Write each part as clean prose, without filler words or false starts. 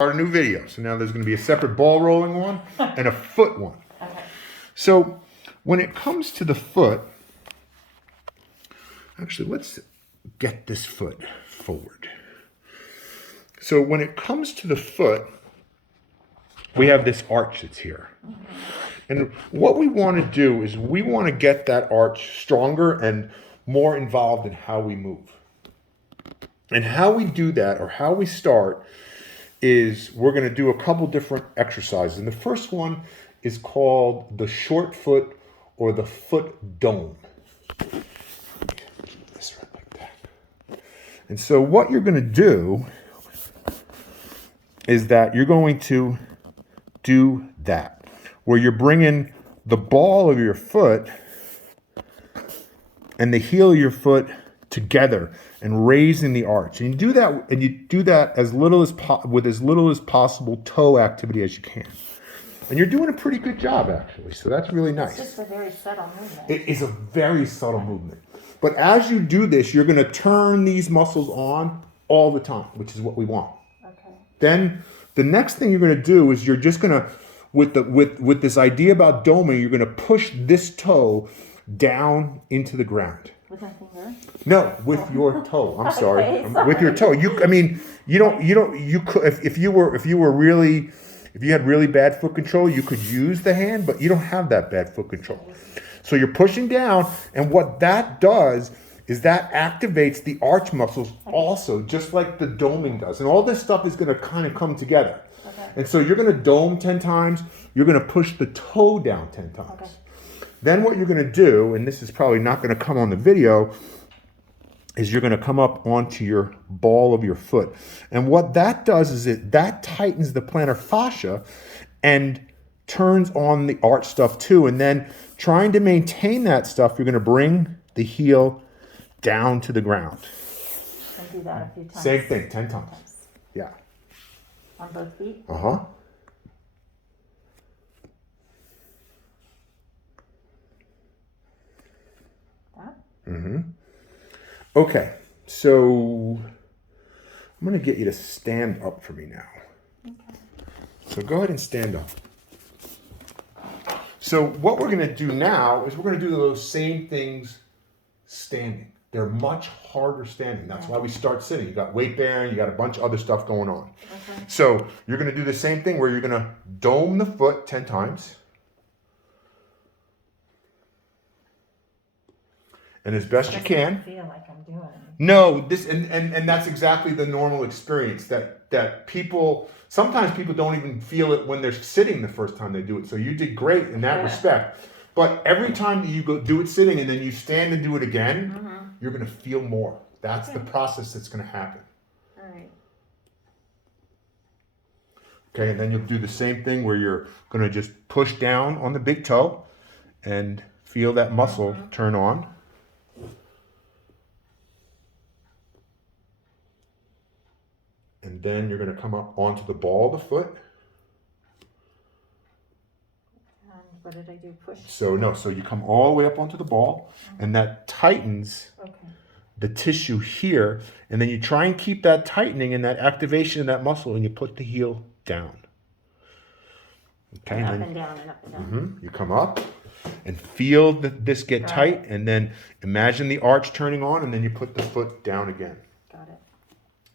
Start a new video. So now there's going to be a separate ball rolling one and a foot one. Okay. So when it comes to the foot, actually let's get this foot forward. So when it comes to the foot, we have this arch that's here. And what we want to do is we want to get that arch stronger and more involved in how we move. And how we do that, or how we start, is we're going to do a couple different exercises. And the first one is called the short foot or the foot dome. Keep this right like that. And so what you're going to do is that you're going to do that, where you're bringing the ball of your foot and the heel of your foot together and raising the arch. And you do that as little as with as little as possible toe activity as you can. And you're doing a pretty good job, actually. So that's really nice. It's just a very subtle movement. It is a very subtle movement. But as you do this, you're going to turn these muscles on all the time, which is what we want. Okay. Then the next thing you're going to do is you're just going to, with this idea about doming, you're going to push this toe down into the ground. With my finger? No, with your toe. I'm sorry. Okay, sorry. With your toe. You could, if you had really bad foot control, you could use the hand, but you don't have that bad foot control. So you're pushing down, and what that does is that activates the arch muscles also, just like the doming does. And all this stuff is going to kind of come together. Okay. And so you're going to dome 10 times. You're going to push the toe down 10 times. Okay. Then what you're going to do, and this is probably not going to come on the video, is you're going to come up onto your ball of your foot. And what that does is that tightens the plantar fascia and turns on the arch stuff too. And then trying to maintain that stuff, you're going to bring the heel down to the ground. And do that a few times. Same thing, 10 times. Yeah. On both feet? Uh-huh. That? Mm-hmm. Okay, so I'm going to get you to stand up for me now. Okay. So go ahead and stand up. So what we're going to do now is we're going to do those same things standing. They're much harder standing. That's why we start sitting. You got weight bearing, you got a bunch of other stuff going on. Okay. So you're going to do the same thing where you're going to dome the foot 10 times. And as best you can. I feel like I'm doing it. No, and that's exactly the normal experience that people, sometimes people don't even feel it when they're sitting the first time they do it. So you did great in that respect. But every time that you go do it sitting and then you stand and do it again, you're going to feel more. That's the process that's going to happen. All right. Okay, and then you'll do the same thing where you're going to just push down on the big toe and feel that muscle turn on. And then you're going to come up onto the ball of the foot. And what did I do? Push? So you come all the way up onto the ball, and that tightens Okay. the tissue here, and then you try and keep that tightening and that activation of that muscle, and you put the heel down. Okay, And and up and down and up and down. you come up and feel this get tight, and then imagine the arch turning on, and then you put the foot down again. Got it.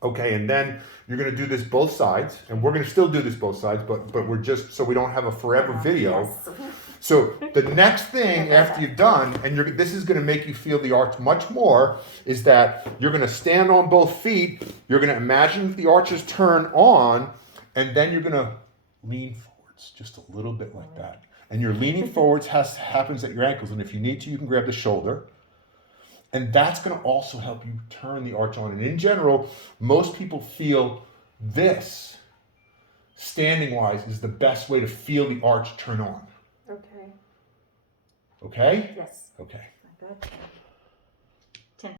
Okay, and then you're going to do this both sides, and we're going to still do this both sides, but we're just, so we don't have a forever video. Yes. So the next thing after you've done, and this is going to make you feel the arch much more, is that you're going to stand on both feet, you're going to imagine the arches turn on, and then you're going to lean forwards just a little bit like that. And your leaning forwards happens at your ankles, and if you need to, you can grab the shoulder. And that's going to also help you turn the arch on. And in general, most people feel this, standing-wise, is the best way to feel the arch turn on. Okay. Okay? Yes. Okay. Good.